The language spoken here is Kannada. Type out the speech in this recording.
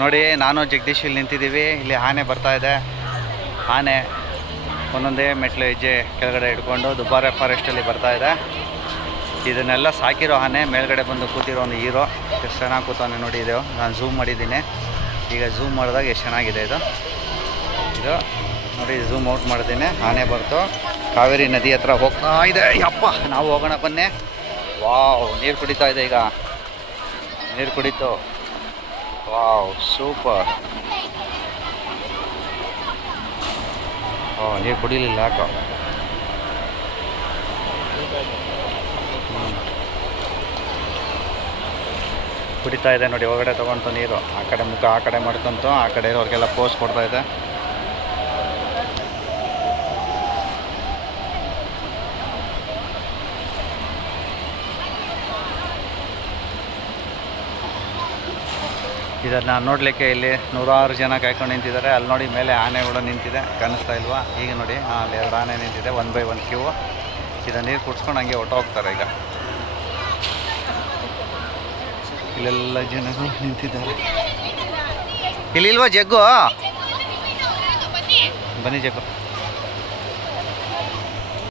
ನೋಡಿ ನಾನು ಜಗದೀಶ್ ಇಲ್ಲಿ ನಿಂತಿದ್ದೀವಿ. ಇಲ್ಲಿ ಆನೆ ಬರ್ತಾ ಇದೆ. ಆನೆ ಒಂದೊಂದೇ ಮೆಟ್ಲು ಹೆಜ್ಜೆ ಕೆಳಗಡೆ ಹಿಡ್ಕೊಂಡು ದುಬಾರೆ ಫಾರೆಸ್ಟಲ್ಲಿ ಬರ್ತಾ ಇದೆ. ಇದನ್ನೆಲ್ಲ ಸಾಕಿರೋ ಆನೆ ಮೇಲ್ಗಡೆ ಬಂದು ಕೂತಿರೋ ಒಂದು ಹೀರೋ. ಎಷ್ಟು ಚೆನ್ನಾಗಿ ಕೂತಾನೆ ನೋಡಿ. ಇದು ನಾನು ಝೂಮ್ ಮಾಡಿದ್ದೀನಿ. ಈಗ ಝೂಮ್ ಮಾಡಿದಾಗ ಎಷ್ಟು ಚೆನ್ನಾಗಿದೆ ಇದು ನೋಡಿ. ಝೂಮ್ ಔಟ್ ಮಾಡಿದ್ದೀನಿ. ಆನೆ ಬರ್ತು ಕಾವೇರಿ ನದಿ ಹತ್ರ ಹೋಗ್ತಾ ಇದೆ. ಯಪ್ಪ ನಾವು ಹೋಗೋಣ ಬನ್ನಿ. ವಾವ್, ನೀರು ಕುಡಿತಾ ಇದೆ. ಈಗ ನೀರು ಕುಡಿತು. Wow, super. ನೀರು ಕುಡಿಲಿಲ್ಲ ಯಾಕೋ. ಕುಡಿತಾ ಇದೆ ನೋಡಿ. ಒಳಗಡೆ ತೊಗೊಂತು ನೀರು. ಆ ಕಡೆ ಮುಖ ಆ ಕಡೆ ಮಾಡ್ಕೊಂತು. ಆ ಕಡೆ ಇರೋರಿಗೆಲ್ಲ ಪೋಸ್ ಕೊಡ್ತಾ ಇದೆ. ಇದನ್ನು ನೋಡಲಿಕ್ಕೆ ಇಲ್ಲಿ ನೂರಾರು ಜನ ಕಾಯ್ಕೊಂಡು ನಿಂತಿದ್ದಾರೆ. ಅಲ್ಲಿ ನೋಡಿ ಮೇಲೆ ಆನೆಗಳು ನಿಂತಿದೆ, ಕಾಣಿಸ್ತಾ ಇಲ್ವಾ? ಈಗ ನೋಡಿ ಅಲ್ಲಿ 2 ಆನೆ ನಿಂತಿದೆ, 1 by 1 ಕ್ಯೂ. ಇದನ್ನು ನೀರು ಕುಡ್ಸ್ಕೊಂಡು ಹಂಗೆ ಹೊಟ್ಟೋಗ್ತಾರೆ. ಈಗ ಇಲ್ಲೆಲ್ಲ ಜನಗಳು ನಿಂತಿದ್ದಾರೆ. ಇಲ್ಲಿಲ್ವಾ ಜಗ್ಗು? ಬನ್ನಿ ಜಗ್ಗು.